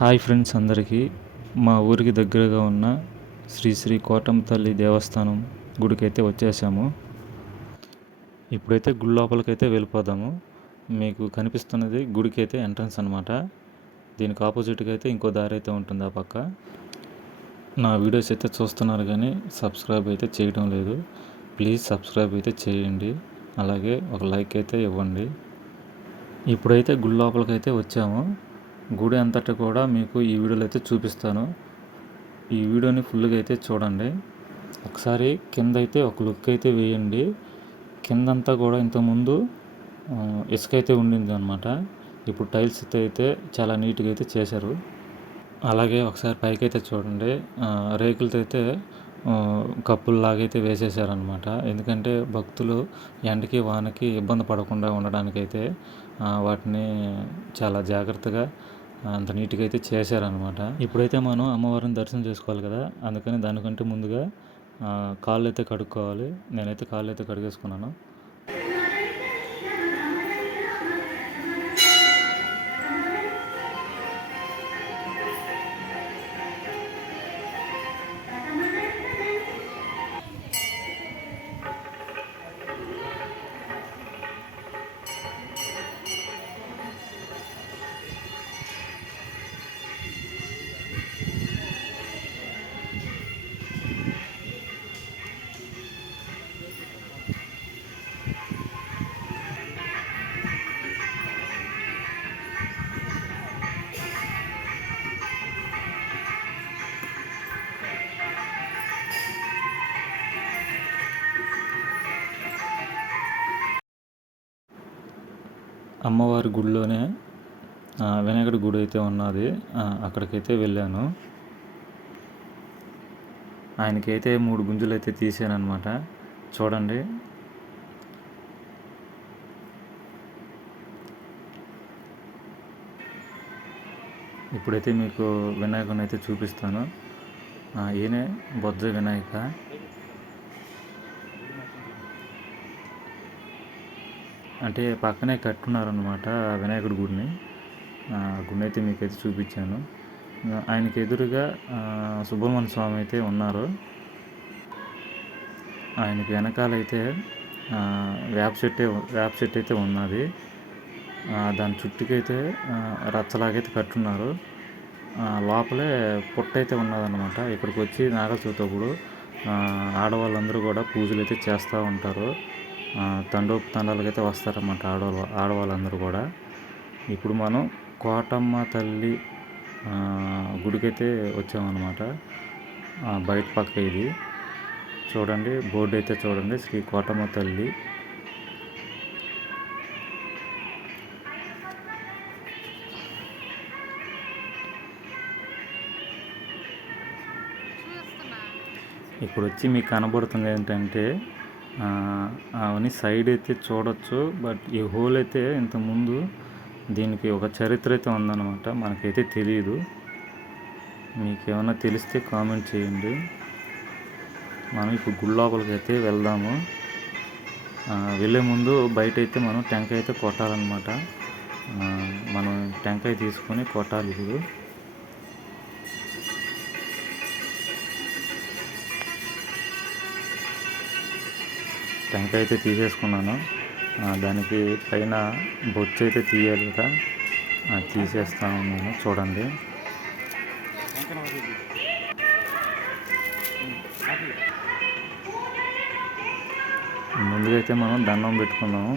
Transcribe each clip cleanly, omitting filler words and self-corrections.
Hi friends అందరికీ. మా ఊరికి దగ్గరగా ఉన్న శ్రీ శ్రీ కోటమ్మ తల్లి దేవస్థానం గుడికైతే వచ్చేసాము. ఇప్పుడైతే గుడి లోపలికైతే వెళ్ళిపోదాము. మీకు కనిపిస్తున్నది గుడికి అయితే ఎంట్రన్స్ అనమాట. దీనికి ఆపోజిట్గా అయితే ఇంకో దారి అయితే ఉంటుంది ఆ పక్క. నా వీడియోస్ అయితే చూస్తున్నారు కానీ సబ్స్క్రైబ్ అయితే చేయడం లేదు. ప్లీజ్ సబ్స్క్రైబ్ అయితే చేయండి, అలాగే ఒక లైక్ అయితే ఇవ్వండి. ఇప్పుడైతే గుడి లోపలికైతే వచ్చాము. గుడి అంతటా కూడా మీకు ఈ వీడియోలో అయితే చూపిస్తాను. ఈ వీడియోని ఫుల్గా అయితే చూడండి. ఒకసారి కింద అయితే ఒక లుక్ అయితే వేయండి. కిందంతా కూడా ఇంతకుముందు ఇసుక అయితే ఉండింది అనమాట. ఇప్పుడు టైల్స్ అయితే చాలా నీట్గా అయితే చేశారు. అలాగే ఒకసారి పైకి అయితే చూడండి, రేకులతో అయితే కప్పుల్లాగైతే వేసేసారనమాట. ఎందుకంటే భక్తులు ఎండకి వానకి ఇబ్బంది పడకుండా ఉండడానికైతే వాటిని చాలా జాగ్రత్తగా అంత నీట్గా అయితే చేశారనమాట. ఇప్పుడైతే మనం అమ్మవారిని దర్శనం చేసుకోవాలి కదా, అందుకని దానికంటే ముందుగా కాళ్ళు అయితే కడుక్కోవాలి. నేనైతే కాళ్ళు అయితే కడిగేసుకున్నాను. అమ్మవారి గుడిలోనే వినాయకుడి గుడి అయితే ఉన్నది. అక్కడికైతే వెళ్ళాను. ఆయనకైతే 3 గుంజులు అయితే తీసాను అనమాట. చూడండి. ఇప్పుడైతే మీకు వినాయకుడిని అయితే చూపిస్తాను. ఈయనే బొజ్జ వినాయక. అంటే పక్కనే కట్టున్నారనమాట వినాయకుడి గుడిని. గుడిని అయితే మీకైతే చూపించాను. ఆయనకి ఎదురుగా సుబ్రహ్మణ్య స్వామి అయితే ఉన్నారు. ఆయనకి వెనకాలైతే వేప చెట్టు అయితే ఉన్నది. దాని చుట్టుకైతే రచ్చలాగైతే కట్టున్నారు. లోపలే పుట్ట అయితే ఉన్నదన్నమాట. ఇక్కడికి వచ్చి నాగల చవితి అప్పుడు ఆడవాళ్ళందరూ కూడా పూజలు అయితే చేస్తూ ఉంటారు. తండాలకైతే వస్తారన్నమాట ఆడవాళ్ళందరూ కూడా. ఇప్పుడు మనం కోటమ్మ తల్లి గుడికైతే వచ్చామన్నమాట. బయట పక్క ఇది చూడండి, బోర్డు అయితే చూడండి, శ్రీ కోటమ్మ తల్లి. ఇప్పుడు వచ్చి మీకు కనబడుతుంది ఏంటంటే అవన్నీ సైడ్ అయితే చూడొచ్చు. బట్ ఈ హోల్ అయితే ఇంతకుముందు దీనికి ఒక చరిత్ర అయితే ఉందన్నమాట. మనకైతే తెలియదు. మీకు ఏమైనా తెలిస్తే కామెంట్ చేయండి. మనం ఇప్పుడు గుడి లోపలికి అయితే వెళ్దాము. వెళ్ళే ముందు బయట అయితే మనం టెంకాయ అయితే కొట్టాలన్నమాట. మనం టెంకాయ తీసుకొని కొట్టాలి. ఇప్పుడు టెంకాయ అయితే తీసేసుకున్నాను. దానికి పైన బొచ్చు అయితే తీయాలి కదా, తీసేస్తా ఉన్నాను. చూడండి. ముందుగా అయితే మనం దండం పెట్టుకున్నాము.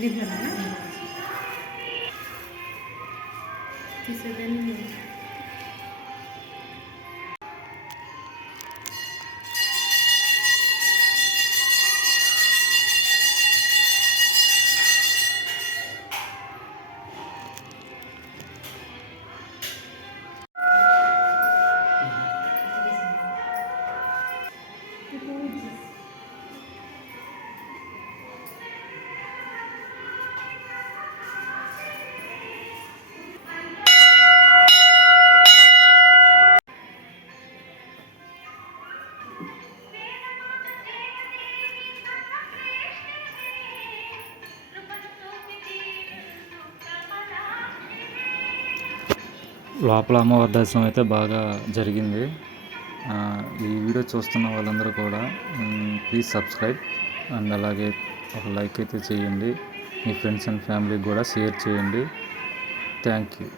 దీంట్లోనా తీసేదాన్ని లోపల అమ్మవారి దర్శనం అయితే బాగా జరిగింది. ఈ వీడియో చూస్తున్న వాళ్ళందరూ కూడా ప్లీజ్ సబ్స్క్రైబ్ అండ్ అలాగే ఒక లైక్ అయితే చేయండి. మీ ఫ్రెండ్స్ అండ్ ఫ్యామిలీకి కూడా షేర్ చేయండి. Thank you.